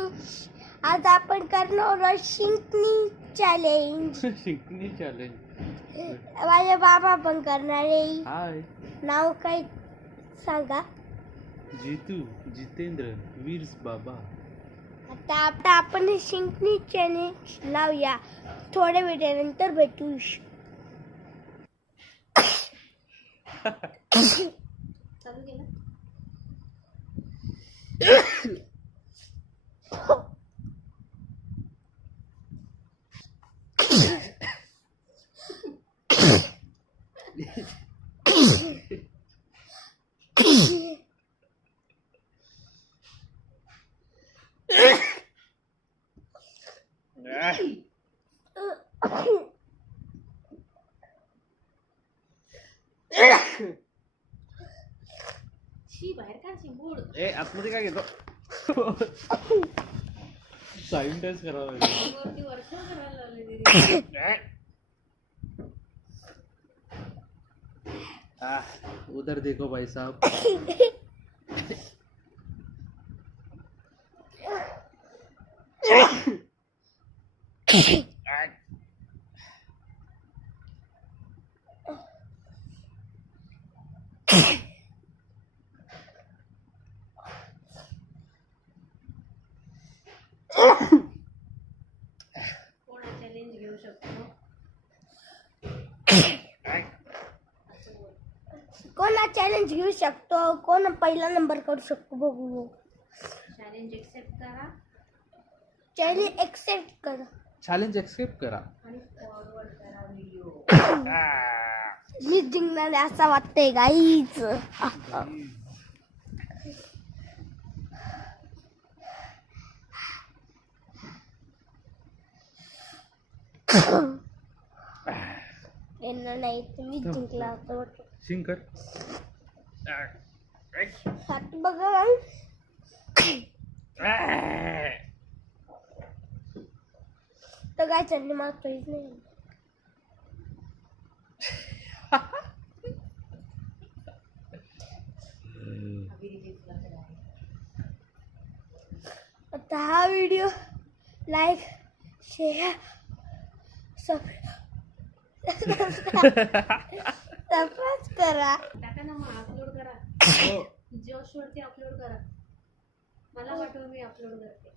गाईस, आज आपण करणार शिंकणी चॅलेंज. शिंकणी चॅलेंज. माझे बाबा पण करणार आहे. हाय, नाव काय सांगा? जितू जितेंद्र वीर्स बाबा. आता आपण शिंकणी चॅलेंज लावूया. थोड्या वेळानंतर भेटू. चालू केलं. बाहेर का शिंबूड ए आतमध्ये काय घेतो? सॅनिटाइज करावं लागेल. वर्ष करायला लावले. उधर देखो भाई साहब. कोणा चॅलेंज घेऊ शकतो? कोणा चॅलेंज घेऊ शकतो? कोण पहिला नंबर करू शकतो? बघू. चॅलेंज एक्सेप्ट करा. चॅलेंज एक्सेप्ट करा. चॅलेंज एक्सेप्ट करा आणि फॉरवर्ड करा व्हिडिओ. मी जिंकणार असं वाटतंय गाईच. नाही तुम्ही जिंकला असं शिंकर. हात बघा. तर काय चालली मागतोय नाही. आता हा व्हिडिओ लाईक शेअर सबस्क्राईब करा. टाका ना, मग अपलोड करा. जोशवरती अपलोड करा. मला पाठवा, मी अपलोड करते.